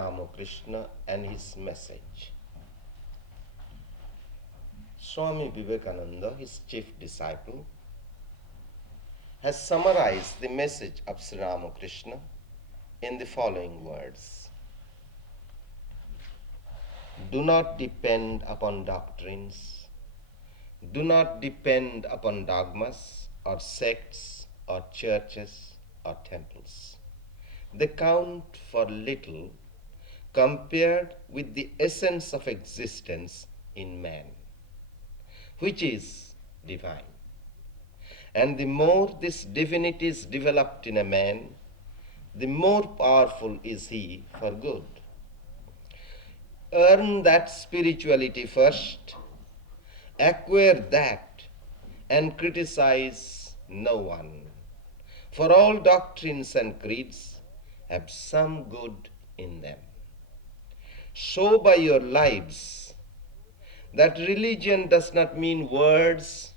Ramakrishna and his message. Swami Vivekananda, his chief disciple, has summarized the message of Sri Ramakrishna in the following words. Do not depend upon doctrines. Do not depend upon dogmas or sects or churches or temples. They count for little compared with the essence of existence in man, which is divine. And the more this divinity is developed in a man, the more powerful is he for good. Earn that spirituality first, acquire that, and criticize no one. For all doctrines and creeds have some good in them. Show by your lives that religion does not mean words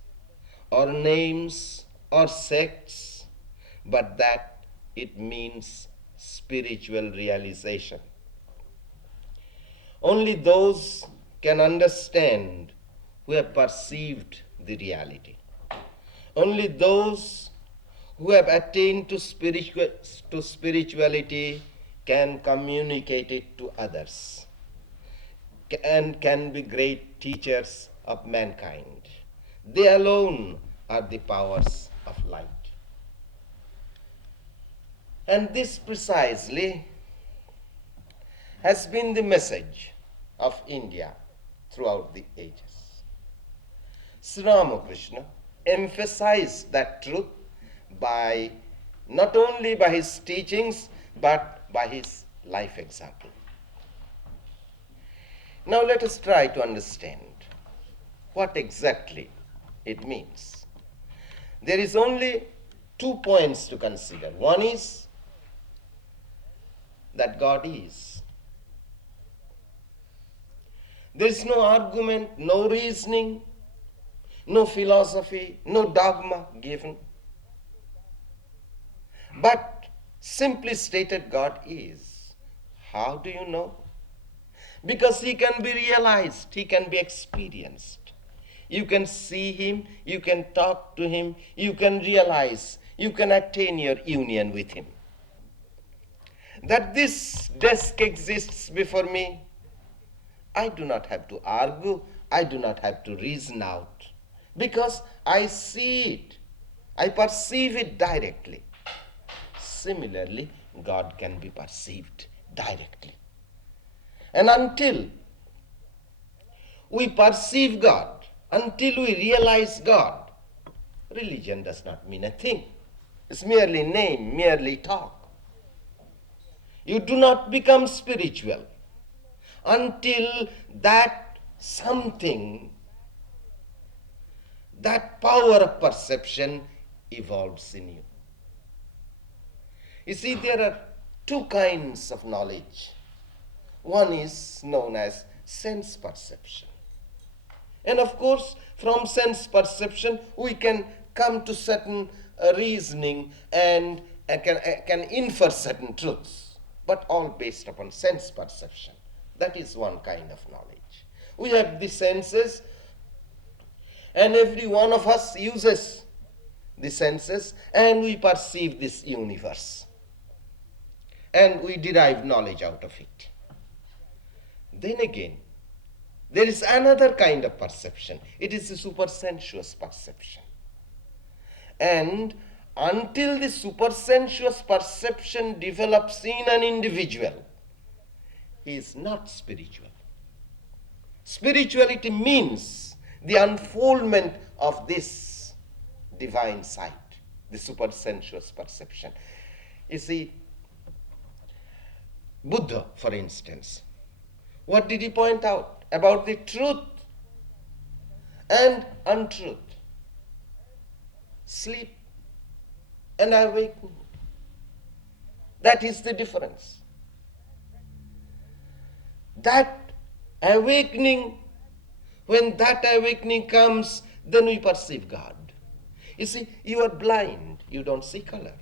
or names or sects, but that it means spiritual realization. Only those can understand who have perceived the reality. Only those who have attained to spirituality can communicate it to others and can be great teachers of mankind. They alone are the powers of light. And this precisely has been the message of India throughout the ages. Sri Ramakrishna emphasized that truth by not only by his teachings but by his life example. Now let us try to understand what exactly it means. There is only 2 points to consider. One is that God is. There is no argument, no reasoning, no philosophy, no dogma given. But simply stated, God is. How do you know? Because he can be realized, he can be experienced. You can see him, you can talk to him, you can realize, you can attain your union with him. That this desk exists before me, I do not have to argue, I do not have to reason out, because I see it, I perceive it directly. Similarly, God can be perceived directly. And until we perceive God, until we realize God, religion does not mean a thing. It's merely name, merely talk. You do not become spiritual until that something, that power of perception evolves in you. You see, there are 2 kinds of knowledge. One is known as sense perception. And of course, from sense perception, we can come to certain reasoning and can infer certain truths, but all based upon sense perception. That is one kind of knowledge. We have the senses, and every one of us uses the senses, and we perceive this universe. And we derive knowledge out of it. Then again, there is another kind of perception. It is the supersensuous perception. And until the supersensuous perception develops in an individual, he is not spiritual. Spirituality means the unfoldment of this divine sight, the supersensuous perception. You see, Buddha, for instance, what did he point out about the truth and untruth? Sleep and awakening. That is the difference. That awakening, when that awakening comes, then we perceive God. You see, you are blind, you don't see color.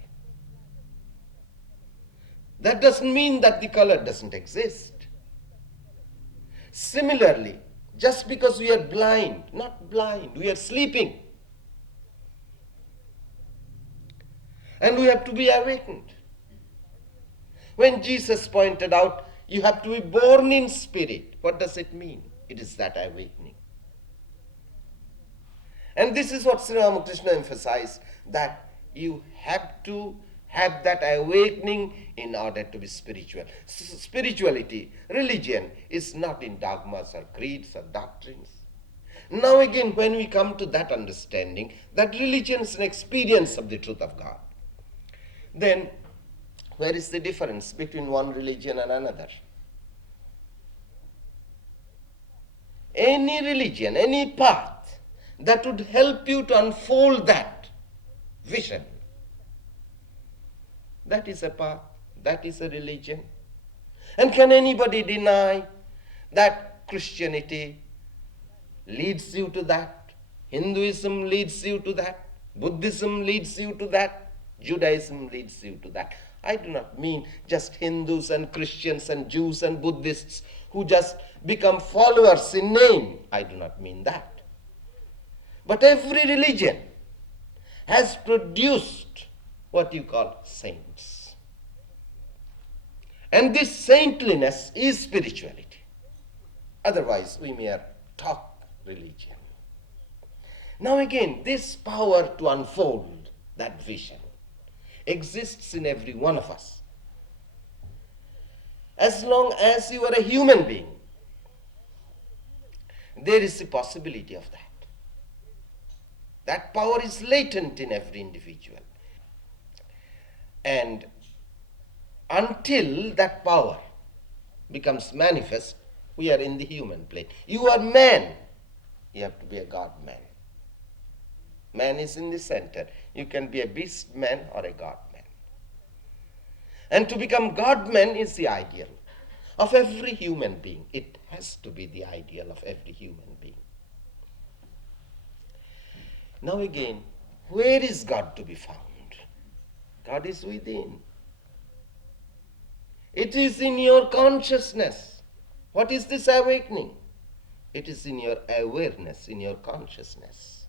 That doesn't mean that the color doesn't exist. Similarly, just because we are blind, not blind, we are sleeping. And we have to be awakened. When Jesus pointed out, you have to be born in spirit, what does it mean? It is that awakening. And this is what Sri Ramakrishna emphasized, that you have to have that awakening in order to be spiritual. Spirituality, religion, is not in dogmas or creeds or doctrines. Now again, when we come to that understanding, that religion is an experience of the truth of God, then where is the difference between one religion and another? Any religion, any path that would help you to unfold that vision, that is a path, that is a religion. And can anybody deny that Christianity leads you to that? Hinduism leads you to that? Buddhism leads you to that? Judaism leads you to that? I do not mean just Hindus and Christians and Jews and Buddhists who just become followers in name. I do not mean that. But every religion has produced what you call saints. And this saintliness is spirituality. Otherwise, we mere talk religion. Now again, this power to unfold that vision exists in every one of us. As long as you are a human being, there is a possibility of that. That power is latent in every individual. And until that power becomes manifest, we are in the human plane. You are man. You have to be a God man. Man is in the center. You can be a beast man or a God man. And to become God man is the ideal of every human being. It has to be the ideal of every human being. Now again, where is God to be found? God is within. It is in your consciousness. What is this awakening? It is in your awareness, in your consciousness.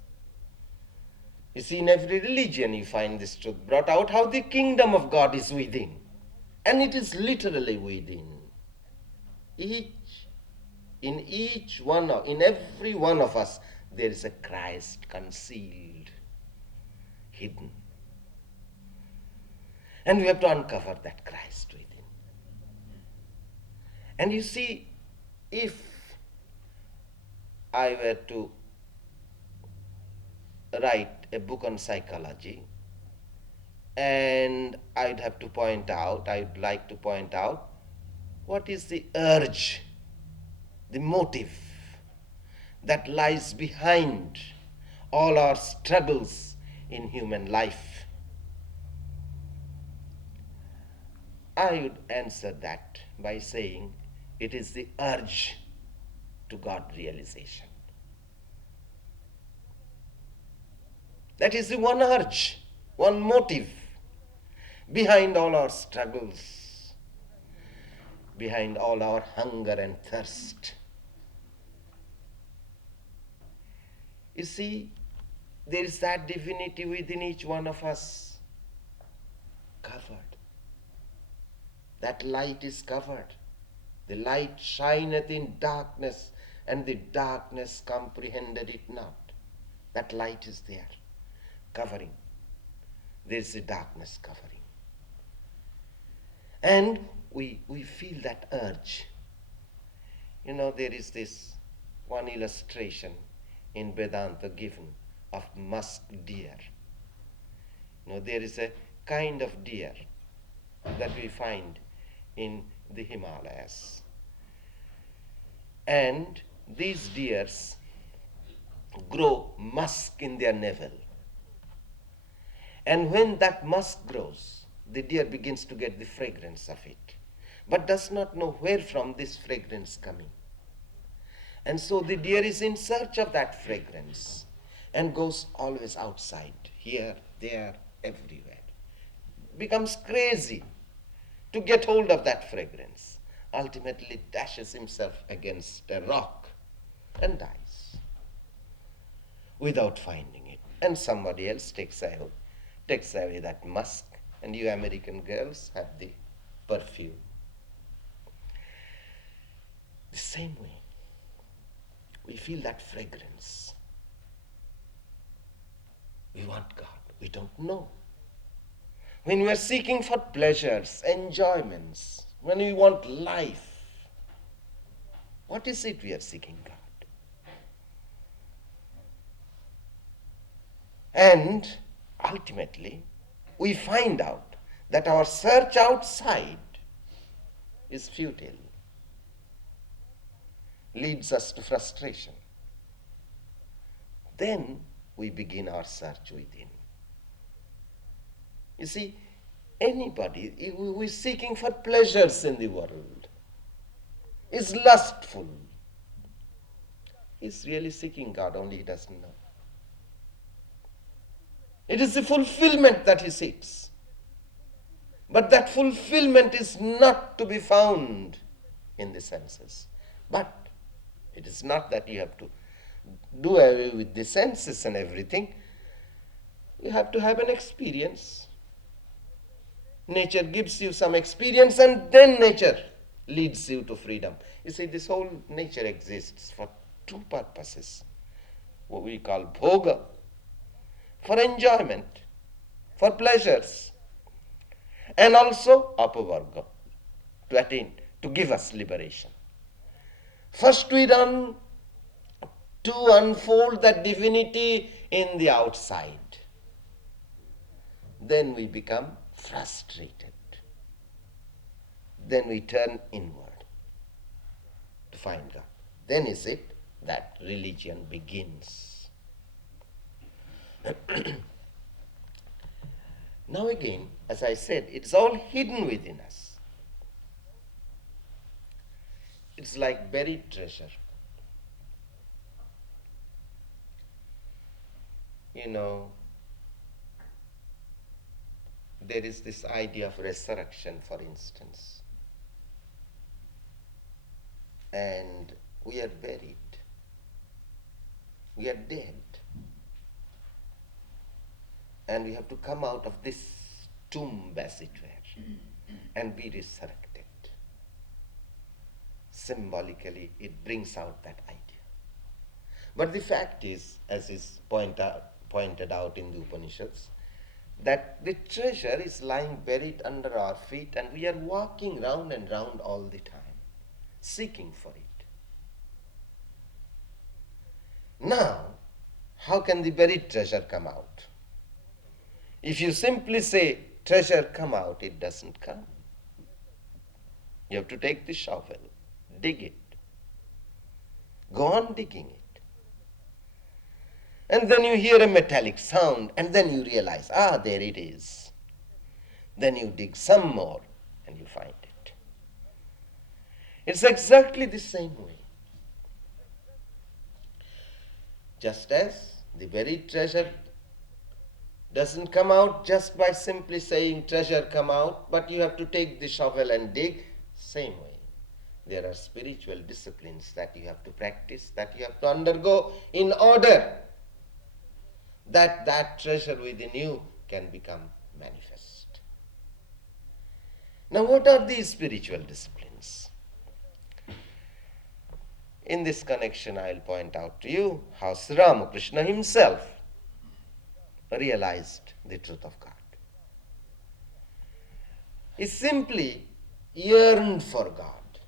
You see, in every religion you find this truth brought out, how the kingdom of God is within. And it is literally within. In every one of us, there is a Christ concealed, hidden. And we have to uncover that Christ within. And you see, if I were to write a book on psychology, and I'd like to point out what is the urge, the motive that lies behind all our struggles in human life. I would answer that by saying it is the urge to God realization. That is the one urge, one motive behind all our struggles, behind all our hunger and thirst. You see, there is that divinity within each one of us, covered. That light is covered. The light shineth in darkness, and the darkness comprehended it not. That light is there, covering. There is a darkness covering. And we feel that urge. You know, there is this one illustration in Vedanta given of musk deer. You know, there is a kind of deer that we find in the Himalayas. And these deers grow musk in their navel. And when that musk grows, the deer begins to get the fragrance of it, but does not know where from this fragrance coming. And so the deer is in search of that fragrance and goes always outside, here, there, everywhere. Becomes crazy to get hold of that fragrance, ultimately dashes himself against a rock and dies without finding it. And somebody else takes away that musk, and you American girls have the perfume. The same way, we feel that fragrance. We want God. We don't know. When we are seeking for pleasures, enjoyments, when we want life, what is it we are seeking God? And ultimately, we find out that our search outside is futile, leads us to frustration. Then we begin our search within. You see, anybody who is seeking for pleasures in the world is lustful. He's really seeking God, only he doesn't know. It is the fulfillment that he seeks. But that fulfillment is not to be found in the senses. But it is not that you have to do away with the senses and everything. You have to have an experience. Nature gives you some experience, and then nature leads you to freedom. You see, this whole nature exists for two purposes. What we call bhoga, for enjoyment, for pleasures, and also apavarga, to attain, to give us liberation. First we run to unfold that divinity in the outside. Then we become frustrated. Then we turn inward to find God. Then is it that religion begins. Now again, as I said, it's all hidden within us. It's like buried treasure. You know, there is this idea of resurrection, for instance. And we are buried. We are dead. And we have to come out of this tomb, as it were, and be resurrected. Symbolically, it brings out that idea. But the fact is, as is pointed out in the Upanishads, that the treasure is lying buried under our feet, and we are walking round and round all the time, seeking for it. Now, how can the buried treasure come out? If you simply say, treasure come out, it doesn't come. You have to take the shovel, dig it, go on digging it. And then you hear a metallic sound, and then you realize, there it is. Then you dig some more, and you find it. It's exactly the same way. Just as the buried treasure doesn't come out just by simply saying treasure come out, but you have to take the shovel and dig. Same way. There are spiritual disciplines that you have to practice, that you have to undergo in order that that treasure within you can become manifest. Now, what are these spiritual disciplines? In this connection, I'll point out to you how Sri Ramakrishna himself realized the truth of God. He simply yearned for God.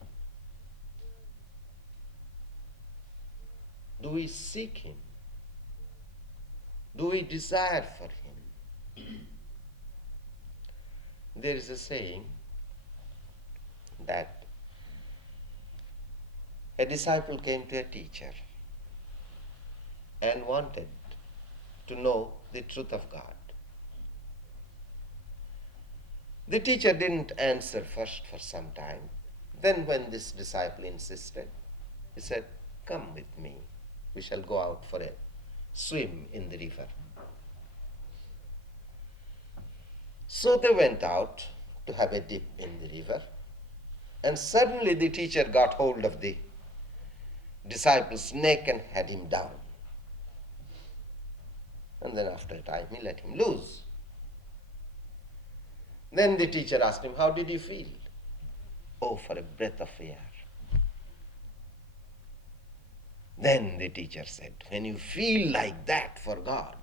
Do we seek Him? Do we desire for Him? There is a saying that a disciple came to a teacher and wanted to know the truth of God. The teacher didn't answer first for some time. Then when this disciple insisted, he said, "Come with me. We shall go out for a swim in the river." So they went out to have a dip in the river. And suddenly the teacher got hold of the disciple's neck and had him down. And then after a time he let him loose. Then the teacher asked him, "How did you feel?" "Oh, for a breath of air." Then the teacher said, "When you feel like that for God,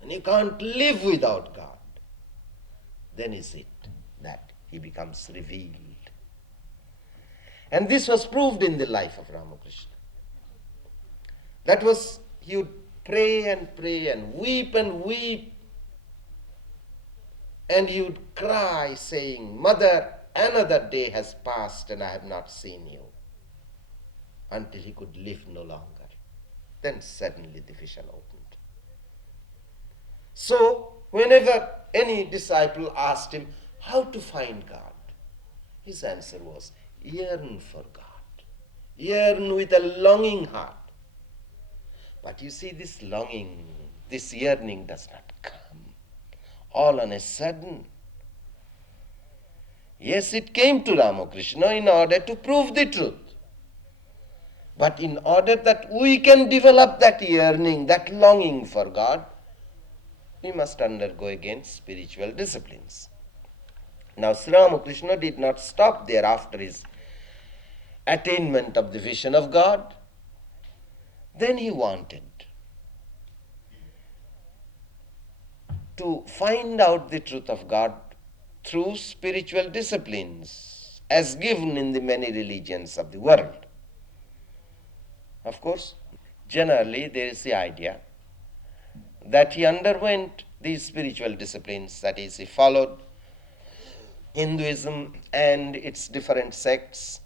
and you can't live without God, then is it that he becomes revealed." And this was proved in the life of Ramakrishna. That was, he would pray and weep, and he would cry saying, "Mother, another day has passed and I have not seen you," until he could live no longer. Then suddenly the vision opened. So, whenever any disciple asked him how to find God, his answer was, yearn for God. Yearn with a longing heart. But you see, this longing, this yearning does not come all on a sudden. Yes, it came to Ramakrishna in order to prove the truth. But in order that we can develop that yearning, that longing for God, we must undergo again spiritual disciplines. Now, Sri Ramakrishna did not stop there after his attainment of the vision of God. Then he wanted to find out the truth of God through spiritual disciplines as given in the many religions of the world. Of course, generally there is the idea that he underwent these spiritual disciplines, that is, he followed Hinduism and its different sects,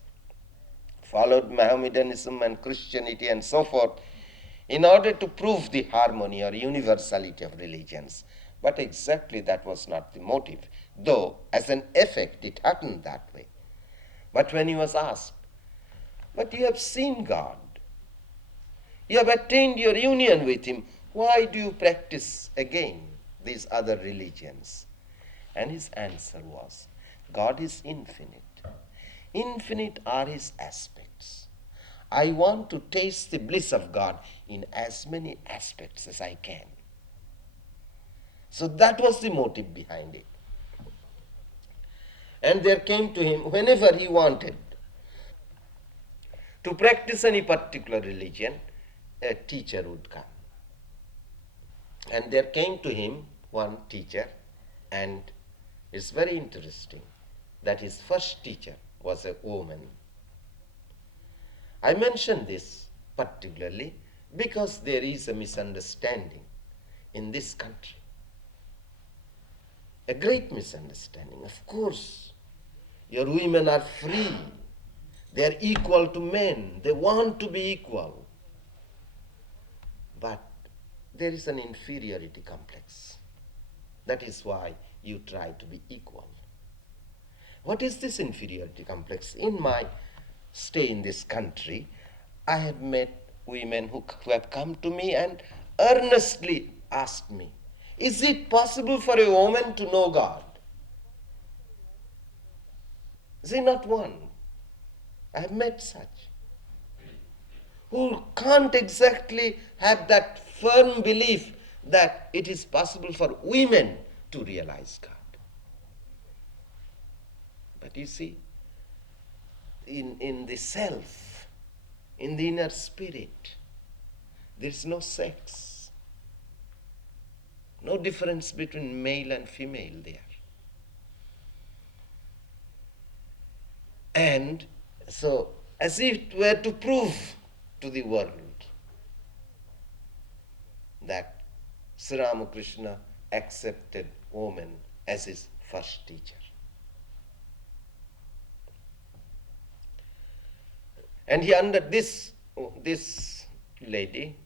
followed Mohammedanism and Christianity and so forth, in order to prove the harmony or universality of religions. But exactly that was not the motive, though as an effect it happened that way. But when he was asked, "But you have seen God, you have attained your union with him, why do you practice again these other religions?" And his answer was, God is infinite. Infinite are his aspects. I want to taste the bliss of God in as many aspects as I can. So that was the motive behind it. And there came to him, whenever he wanted to practice any particular religion, a teacher would come. And there came to him one teacher, and it's very interesting that his first teacher was a woman. I mention this particularly because there is a misunderstanding in this country. A great misunderstanding. Of course, your women are free. They are equal to men. They want to be equal. But there is an inferiority complex. That is why you try to be equal. What is this inferiority complex? In my stay in this country, I have met women who have come to me and earnestly asked me, is it possible for a woman to know God? Is there not one? I have met such, who can't exactly have that firm belief that it is possible for women to realize God. But you see, in the self, in the inner spirit, there is no sex, no difference between male and female there. And so, as if it were to prove to the world that Sri Ramakrishna accepted woman as his first teacher. And he under this lady,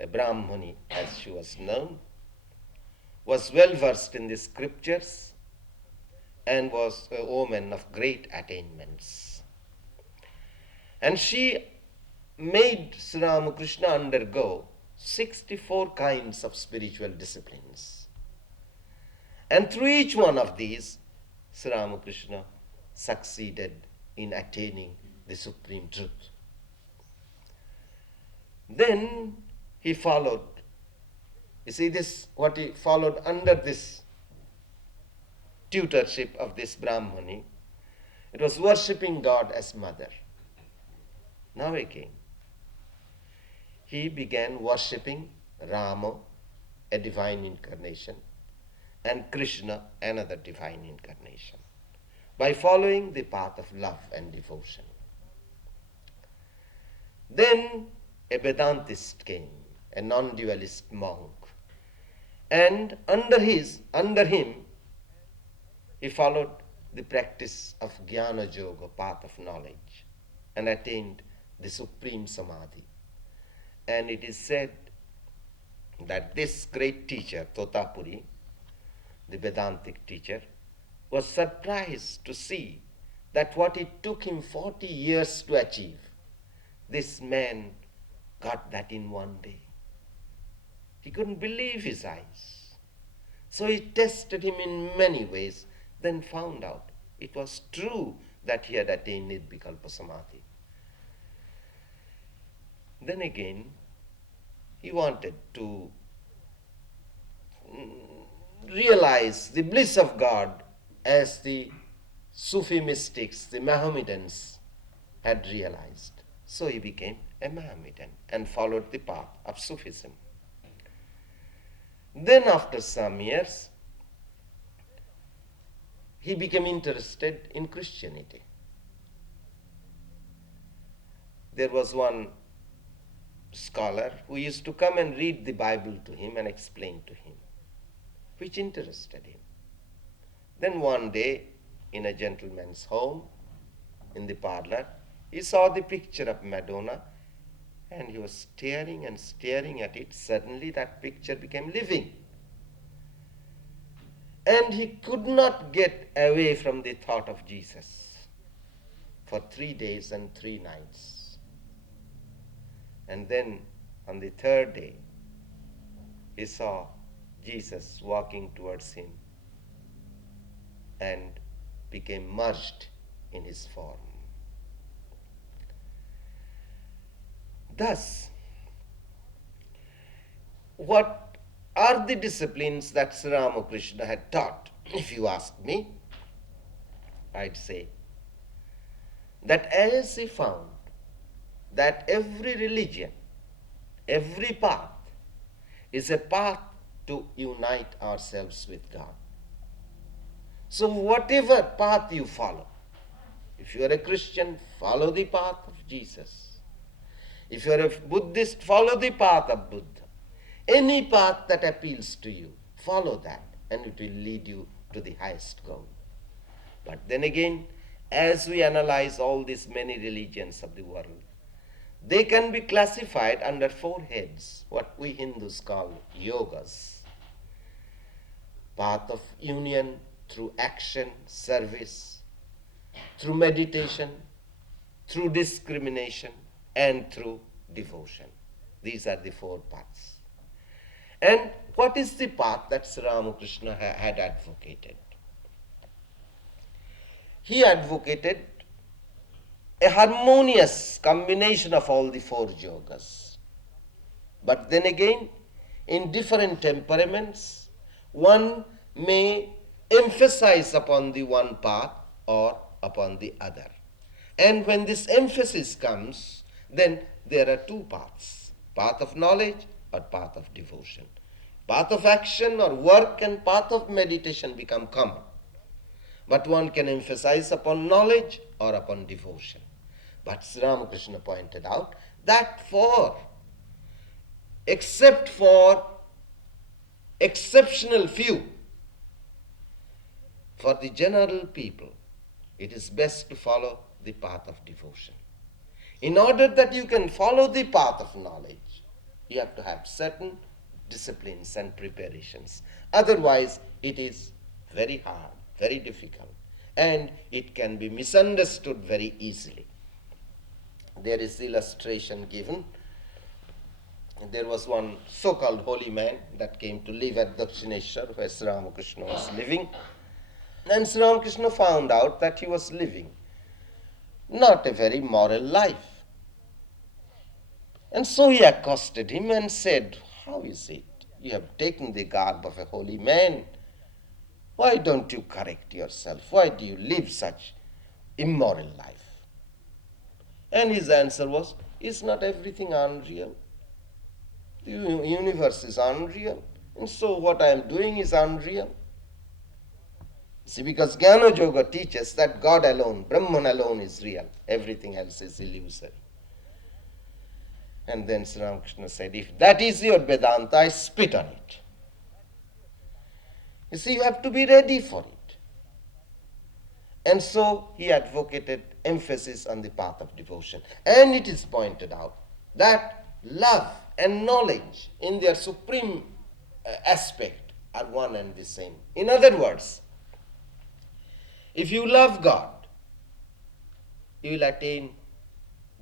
a Brahmani as she was known, was well versed in the scriptures and was a woman of great attainments. And she made Sri Ramakrishna undergo 64 kinds of spiritual disciplines. And through each one of these, Sri Ramakrishna succeeded in attaining the supreme truth. Then he followed, you see this, what he followed under this tutorship of this Brahmani, it was worshipping God as mother. Now again, he began worshipping Rama, a divine incarnation, and Krishna, another divine incarnation, by following the path of love and devotion. Then a Vedantist came, a non-dualist monk, and under him, he followed the practice of Jnana Yoga, path of knowledge, and attained the supreme samadhi. And it is said that this great teacher, Totapuri, the Vedantic teacher, was surprised to see that what it took him 40 years to achieve, this man got that in one day. He couldn't believe his eyes. So he tested him in many ways, then found out it was true that he had attained Nirvikalpa Samadhi. Then again, he wanted to realize the bliss of God as the Sufi mystics, the Mohammedans, had realized. So he became a Mohammedan and followed the path of Sufism. Then after some years, he became interested in Christianity. There was one scholar who used to come and read the Bible to him and explain to him, which interested him. Then one day, in a gentleman's home, in the parlor, he saw the picture of Madonna, and he was staring and staring at it. Suddenly that picture became living. And he could not get away from the thought of Jesus for 3 days and 3 nights. And then on the 3rd day, he saw Jesus walking towards him and became merged in his form. Thus, what are the disciplines that Sri Ramakrishna had taught? If you ask me, I'd say that as he found that every religion, every path is a path to unite ourselves with God. So whatever path you follow, if you are a Christian, follow the path of Jesus. If you are a Buddhist, follow the path of Buddha. Any path that appeals to you, follow that, and it will lead you to the highest goal. But then again, as we analyze all these many religions of the world, they can be classified under 4 heads, what we Hindus call yogas. Path of union through action, service, through meditation, through discrimination, and through devotion. These are the 4 paths. And what is the path that Sri Ramakrishna had advocated? He advocated a harmonious combination of all the 4 yogas. But then again, in different temperaments, one may emphasize upon the one path or upon the other. And when this emphasis comes, then there are 2 paths, path of knowledge or path of devotion. Path of action or work and path of meditation become common. But one can emphasize upon knowledge or upon devotion. But Sri Ramakrishna pointed out that except for exceptional few, for the general people, it is best to follow the path of devotion. In order that you can follow the path of knowledge, you have to have certain disciplines and preparations. Otherwise, it is very hard, very difficult, and it can be misunderstood very easily. There is illustration given there was one so-called holy man that came to live at Dakshineshwar, where Sri Ramakrishna was living. And Sri Ramakrishna found out that he was living not a very moral life. And so he accosted him and said, "How is it? You have taken the garb of a holy man. Why don't you correct yourself? Why do you live such immoral life?" And his answer was, "Is not everything unreal? The universe is unreal. And so what I am doing is unreal." See, because Jnana Yoga teaches that God alone, Brahman alone is real. Everything else is illusory. And then Sri Ramakrishna said, "If that is your Vedanta, I spit on it." You see, you have to be ready for it. And so he advocated emphasis on the path of devotion. And it is pointed out that love and knowledge in their supreme aspect are one and the same. In other words, if you love God, you will attain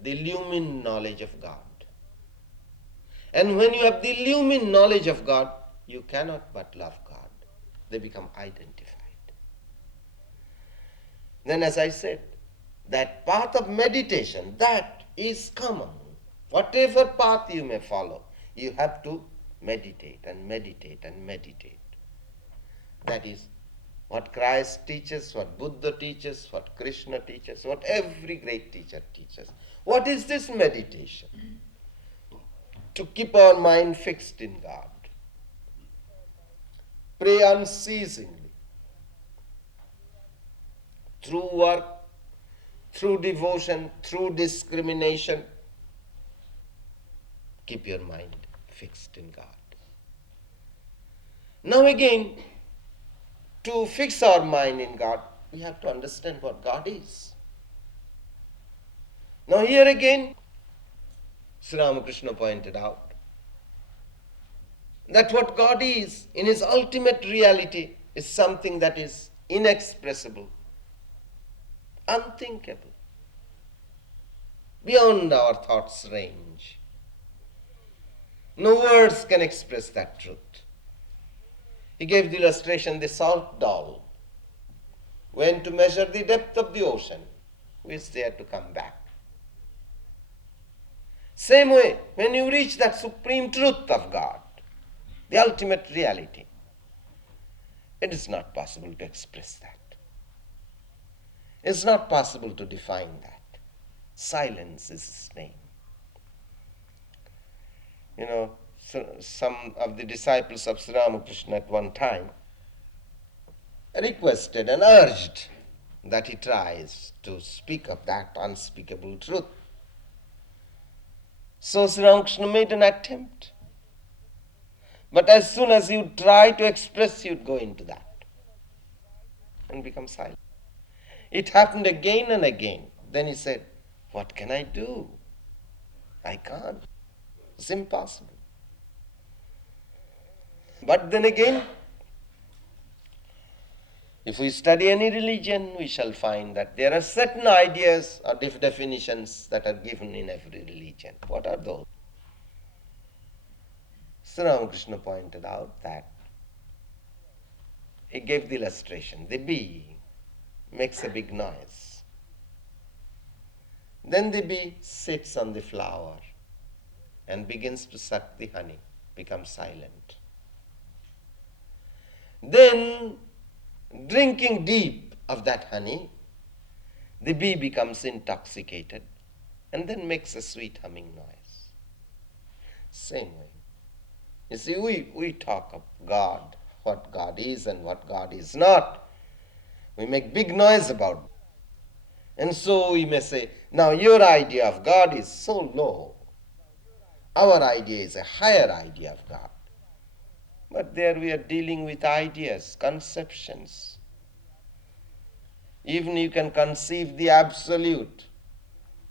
the illumined knowledge of God. And when you have the illumined knowledge of God, you cannot but love God. They become identified. Then, as I said, that path of meditation, that is common. Whatever path you may follow, you have to meditate and meditate and meditate. That is what Christ teaches, what Buddha teaches, what Krishna teaches, what every great teacher teaches. What is this meditation? To keep our mind fixed in God. Pray unceasingly. Through work, through devotion, through discrimination, keep your mind fixed in God. Now again, to fix our mind in God, we have to understand what God is. Now here again, Sri Ramakrishna pointed out that what God is in his ultimate reality is something that is inexpressible, unthinkable, beyond our thoughts' range. No words can express that truth. He gave the illustration, the salt doll went to measure the depth of the ocean, who is there to come back. Same way, when you reach that supreme truth of God, the ultimate reality, it is not possible to express that. It's not possible to define that. Silence is its name. You know, so some of the disciples of Sri Ramakrishna at one time requested and urged that he tries to speak of that unspeakable truth. So Sri Ramakrishna made an attempt. But as soon as you try to express, you'd go into that and become silent. It happened again and again. Then he said, "What can I do? I can't. It's impossible." But then again, if we study any religion, we shall find that there are certain ideas or definitions that are given in every religion. What are those? Sri Ramakrishna pointed out that he gave the illustration. The bee makes a big noise. Then the bee sits on the flower and begins to suck the honey, becomes silent. Then, drinking deep of that honey, the bee becomes intoxicated and then makes a sweet humming noise. Same way. You see, we talk of God, what God is and what God is not. We make big noise about it. And so we may say, now your idea of God is so low. Our idea is a higher idea of God. But there we are dealing with ideas, conceptions. Even you can conceive the absolute.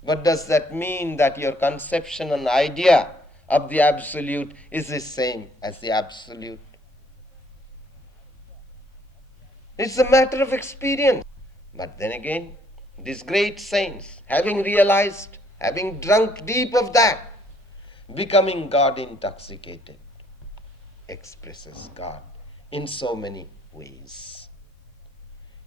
But does that mean that your conception and idea of the absolute is the same as the absolute? It's a matter of experience. But then again, these great saints, having realized, having drunk deep of that, becoming God intoxicated, expresses God in so many ways.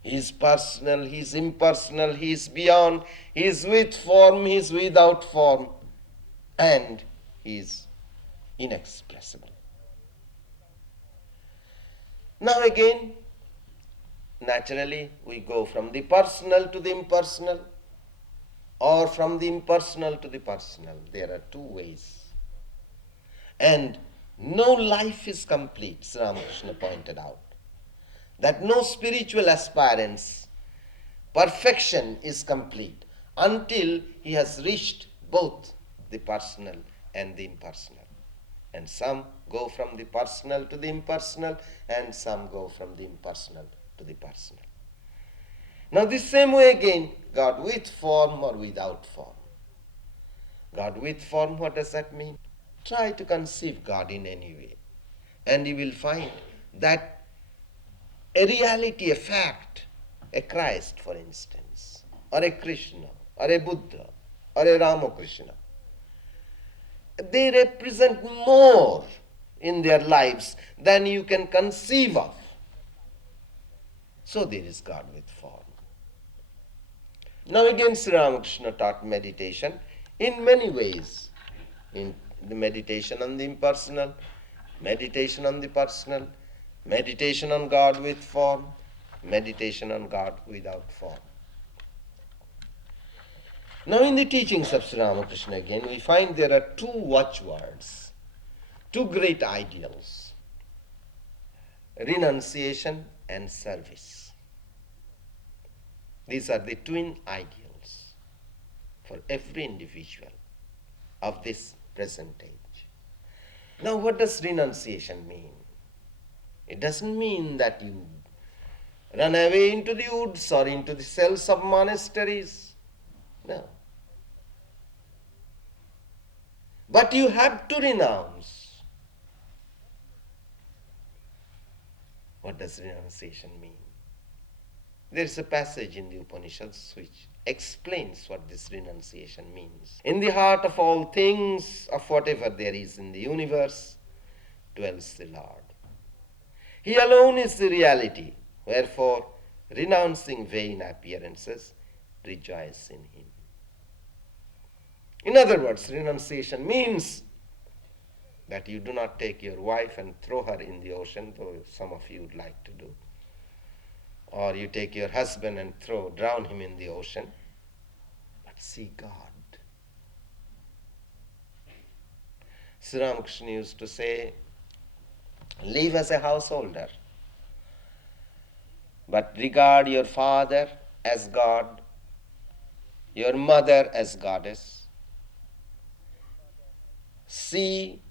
He is personal, he is impersonal, he is beyond, he is with form, he is without form, and he is inexpressible. Now again, naturally, we go from the personal to the impersonal, or from the impersonal to the personal. There are two ways. And no life is complete, Sri Ramakrishna pointed out. That no spiritual aspirant's perfection is complete until he has reached both the personal and the impersonal. And some go from the personal to the impersonal, and some go from the impersonal to the personal. Now this same way again, God with form or without form. God with form, what does that mean? Try to conceive God in any way, and you will find that a reality, a fact, a Christ, for instance, or a Krishna, or a Buddha, or a Ramakrishna, they represent more in their lives than you can conceive of. So there is God with form. Now again, Sri Ramakrishna taught meditation in many ways. In the meditation on the impersonal, meditation on the personal, meditation on God with form, meditation on God without form. Now in the teachings of Sri Ramakrishna again, we find there are two watchwords, two great ideals: renunciation and service. These are the twin ideals for every individual of this present age. Now what does renunciation mean? It doesn't mean that you run away into the woods or into the cells of monasteries. No. But you have to renounce. What does renunciation mean? There is a passage in the Upanishads which explains what this renunciation means. In the heart of all things, of whatever there is in the universe, dwells the Lord. He alone is the reality, wherefore, renouncing vain appearances, rejoice in him. In other words, renunciation means that you do not take your wife and throw her in the ocean, though some of you would like to do. Or you take your husband and drown him in the ocean, but see God. Sri Ramakrishna used to say, live as a householder, but regard your father as God, your mother as goddess. See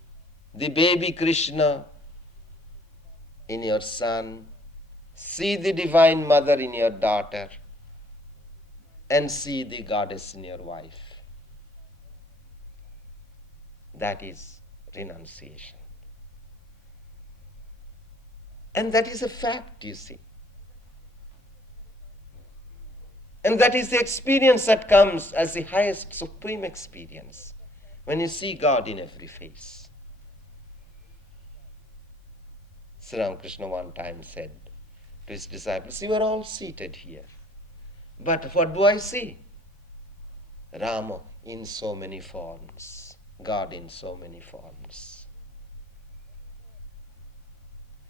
the baby Krishna in your son, see the divine mother in your daughter, and see the goddess in your wife. That is renunciation. And that is a fact, you see. And that is the experience that comes as the highest supreme experience, when you see God in every face. Sri Ramakrishna one time said to his disciples, you are all seated here, but what do I see? Rama in so many forms, God in so many forms.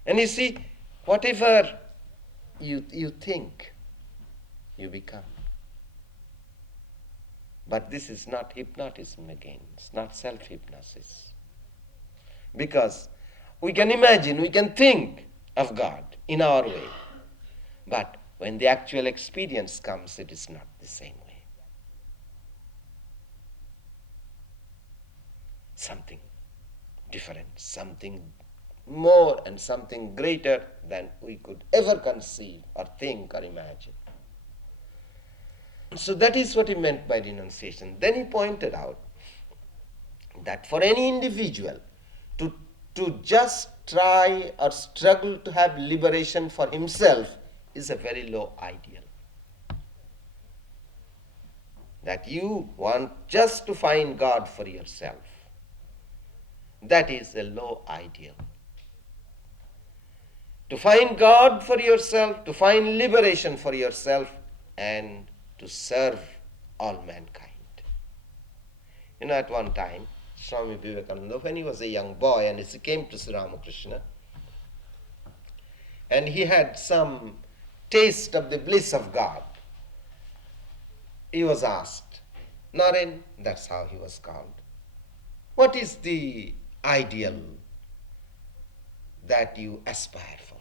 And you see, whatever you think, you become. But this is not hypnotism again. It's not self-hypnosis. Because we can imagine, we can think of God in our way. But when the actual experience comes, it is not the same way. Something different, something more and something greater than we could ever conceive or think or imagine. So that is what he meant by renunciation. Then he pointed out that for any individual to just try or struggle to have liberation for himself is a very low ideal. That you want just to find God for yourself. That is a low ideal. To find God for yourself, to find liberation for yourself, and to serve all mankind. At one time, Swami Vivekananda, when he was a young boy and he came to Sri Ramakrishna, and he had some taste of the bliss of God, he was asked, Naren, that's how he was called, what is the ideal that you aspire for?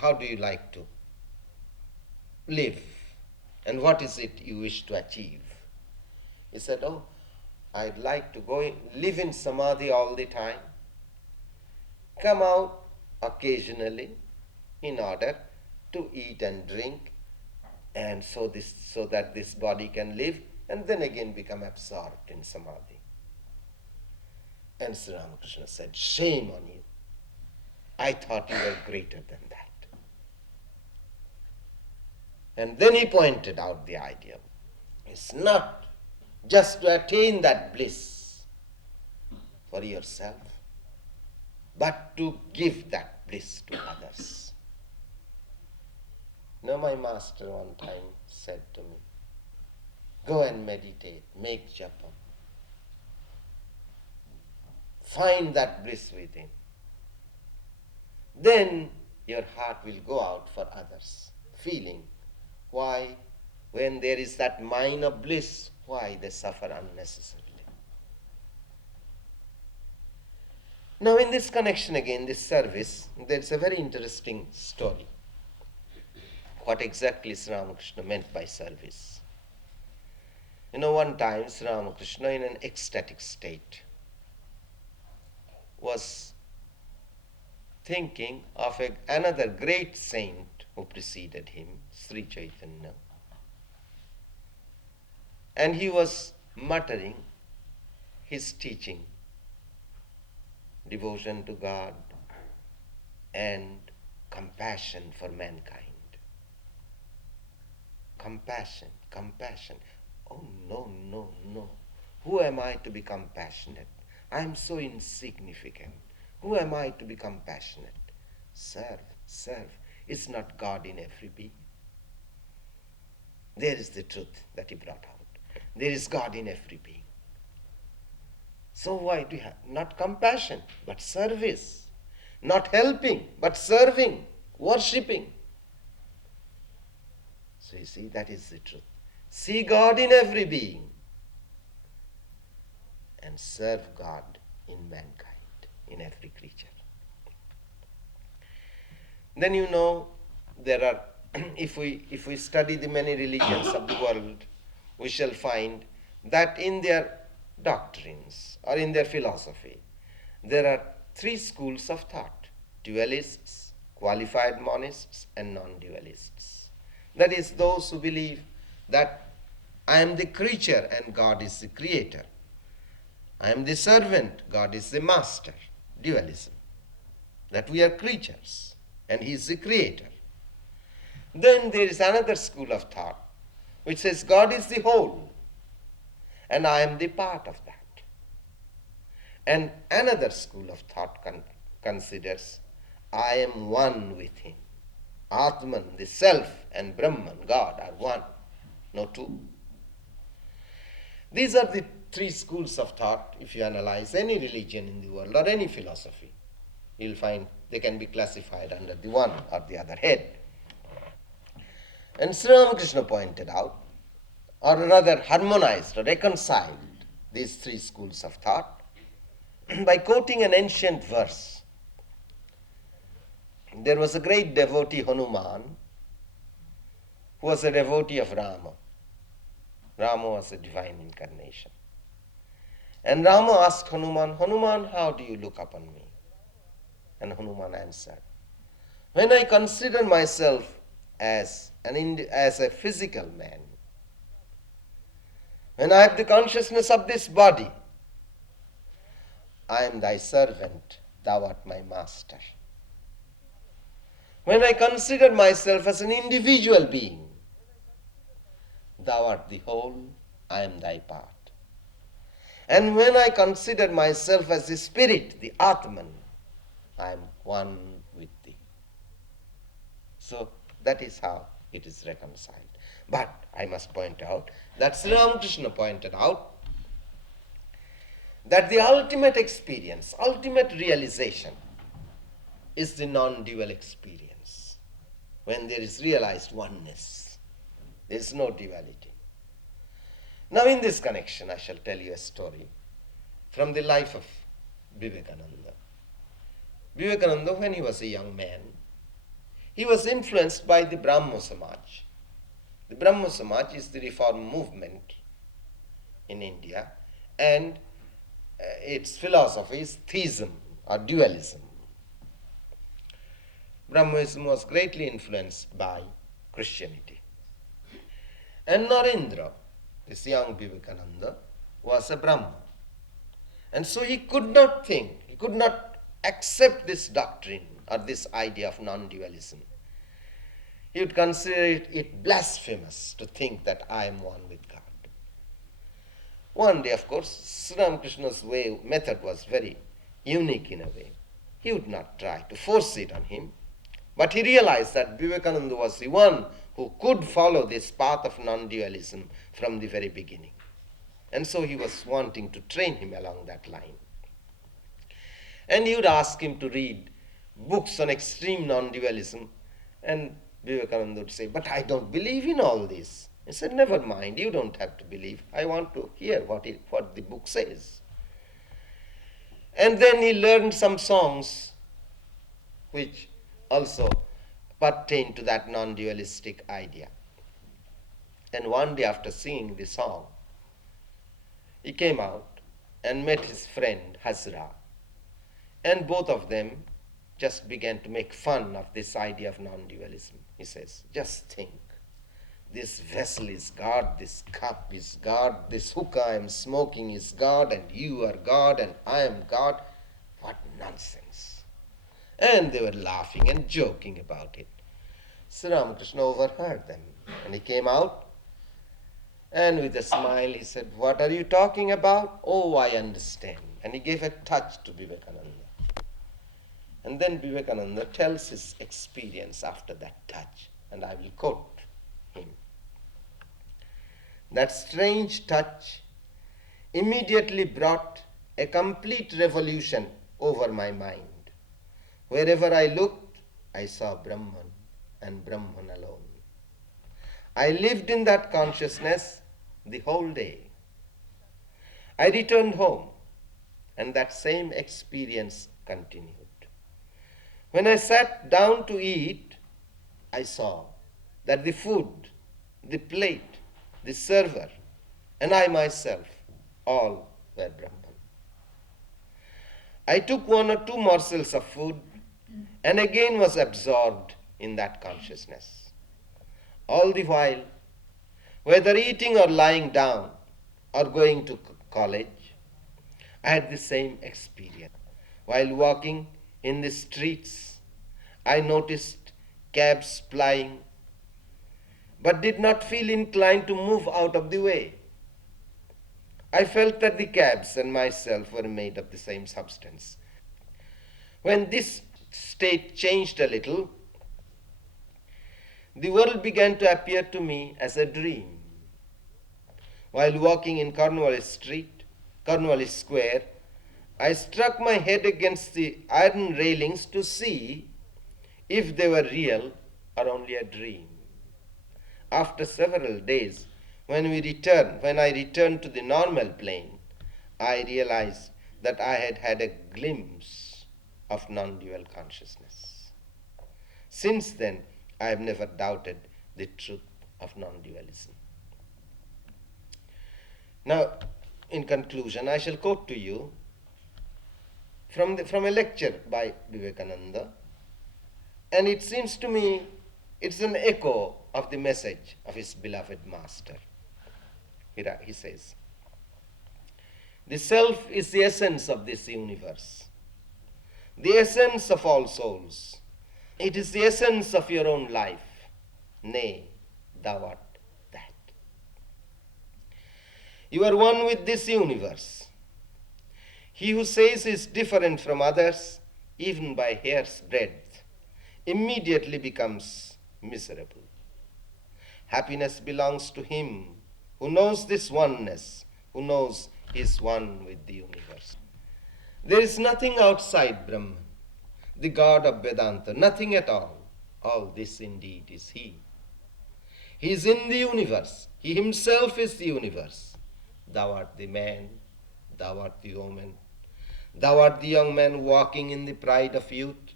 How do you like to live? And what is it you wish to achieve? He said, I'd like to live in Samadhi all the time, come out occasionally in order to eat and drink, and so that this body can live, and then again become absorbed in Samadhi. And Sri Ramakrishna said, shame on you. I thought you were greater than that. And then he pointed out the ideal. It's not just to attain that bliss for yourself, but to give that bliss to others. My master one time said to me, go and meditate, make japa. Find that bliss within. Then your heart will go out for others, feeling why, when there is that mine of bliss, why they suffer unnecessarily. Now in this connection again, this service, there is a very interesting story. What exactly Sri Ramakrishna meant by service. One time Sri Ramakrishna, in an ecstatic state, was thinking of another great saint who preceded him, Sri Chaitanya. And he was muttering his teaching, devotion to God and compassion for mankind. Compassion. Oh, no. Who am I to be compassionate? I am so insignificant. Who am I to be compassionate? Serve. It's not God in every being. There is the truth that he brought out. There is God in every being. So why do you have not compassion, but service? Not helping, but serving, worshipping. So you see, that is the truth. See God in every being and serve God in mankind, in every creature. Then there are, if we study the many religions of the world, we shall find that in their doctrines or in their philosophy, there are three schools of thought: dualists, qualified monists, and non-dualists. That is, those who believe that I am the creature and God is the creator. I am the servant, God is the master. Dualism. That we are creatures and he is the creator. Then there is another school of thought which says God is the whole and I am the part of that. And another school of thought considers I am one with him. Atman, the self, and Brahman, God, are one, no two. These are the three schools of thought. If you analyze any religion in the world or any philosophy, you'll find they can be classified under the one or the other head. And Sri Ramakrishna pointed out, or rather harmonized or reconciled these three schools of thought by quoting an ancient verse. There was a great devotee, Hanuman, who was a devotee of Rama. Rama was a divine incarnation. And Rama asked Hanuman, Hanuman, how do you look upon me? And Hanuman answered, when I consider myself as a physical man, when I have the consciousness of this body, I am thy servant, thou art my master. When I consider myself as an individual being, thou art the whole, I am thy part. And when I consider myself as the spirit, the Atman, I am one with thee. So that is how it is reconciled. But I must point out that Sri Ramakrishna pointed out that the ultimate experience, ultimate realization is the non-dual experience. When there is realized oneness, there is no duality. Now in this connection, I shall tell you a story from the life of Vivekananda. Vivekananda, when he was a young man, he was influenced by the Brahmo Samaj. The Brahmo Samaj is the reform movement in India, and its philosophy is theism or dualism. Brahmanism was greatly influenced by Christianity. And Narendra, this young Vivekananda, was a Brahma. And so he could not think, he could not accept this doctrine or this idea of non-dualism. He would consider it blasphemous to think that I am one with God. One day, of course, Sri Ramakrishna's method was very unique in a way. He would not try to force it on him, but he realized that Vivekananda was the one who could follow this path of non-dualism from the very beginning. And so he was wanting to train him along that line. And he would ask him to read books on extreme non-dualism, and Vivekananda would say, but I don't believe in all this. He said, never mind, you don't have to believe. I want to hear what the book says. And then he learned some songs which also pertain to that non-dualistic idea. And one day after singing the song, he came out and met his friend Hazra. And both of them just began to make fun of this idea of non-dualism. He says, just think, this vessel is God, this cup is God, this hookah I am smoking is God, and you are God, and I am God. What nonsense. And they were laughing and joking about it. Sri Ramakrishna overheard them, and he came out, and with a smile he said, what are you talking about? Oh, I understand. And he gave a touch to Vivekananda. And then Vivekananda tells his experience after that touch, and I will quote him. That strange touch immediately brought a complete revolution over my mind. Wherever I looked, I saw Brahman and Brahman alone. I lived in that consciousness the whole day. I returned home, and that same experience continued. When I sat down to eat, I saw that the food, the plate, the server, and I myself, all were Brahman. I took one or two morsels of food and again was absorbed in that consciousness. All the while, whether eating or lying down or going to college, I had the same experience. While walking in the streets, I noticed cabs plying, but did not feel inclined to move out of the way. I felt that the cabs and myself were made of the same substance. When this state changed a little, the world began to appear to me as a dream. While walking in Cornwallis Square, I struck my head against the iron railings to see if they were real or only a dream. After several days, when I returned to the normal plane, I realized that I had had a glimpse of non-dual consciousness. Since then, I have never doubted the truth of non-dualism. Now, in conclusion, I shall quote to you from a lecture by Vivekananda, and it seems to me it's an echo of the message of his beloved master. He says, the self is the essence of this universe, the essence of all souls. It is the essence of your own life. Nay, thou art that. You are one with this universe. He who says he is different from others, even by hair's breadth, immediately becomes miserable. Happiness belongs to him who knows this oneness, who knows he is one with the universe. There is nothing outside Brahman, the God of Vedanta, nothing at all. All this indeed is he. He is in the universe. He himself is the universe. Thou art the man, thou art the woman. Thou art the young man walking in the pride of youth.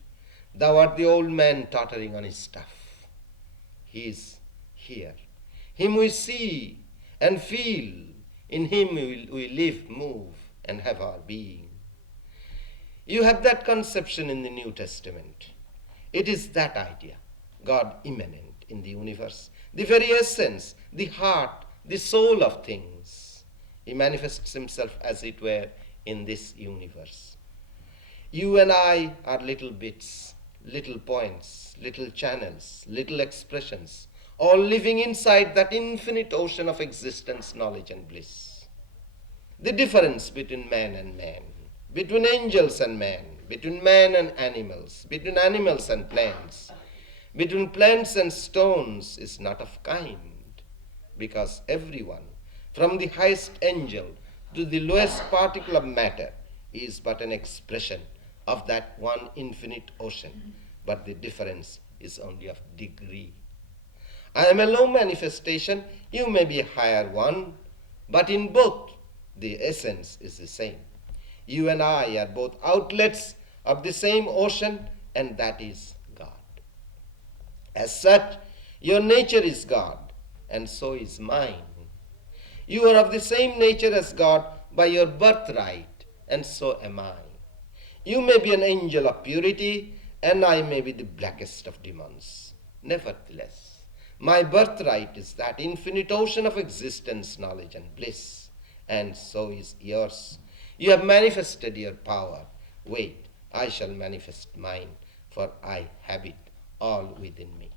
Thou art the old man tottering on his staff. He is here. Him we see and feel. In him we live, move, and have our being. You have that conception in the New Testament. It is that idea, God immanent in the universe, the very essence, the heart, the soul of things. He manifests himself, as it were, in this universe. You and I are little bits, little points, little channels, little expressions, all living inside that infinite ocean of existence, knowledge, and bliss. The difference between man and man, between angels and man, between man and animals, between animals and plants, between plants and stones is not of kind, because everyone, from the highest angel to the lowest particle of matter, is but an expression of that one infinite ocean, but the difference is only of degree. I am a low manifestation, you may be a higher one, but in both the essence is the same. You and I are both outlets of the same ocean, and that is God. As such, your nature is God, and so is mine. You are of the same nature as God by your birthright, and so am I. You may be an angel of purity, and I may be the blackest of demons. Nevertheless, my birthright is that infinite ocean of existence, knowledge, and bliss, and so is yours. You have manifested your power. Wait, I shall manifest mine, for I have it all within me.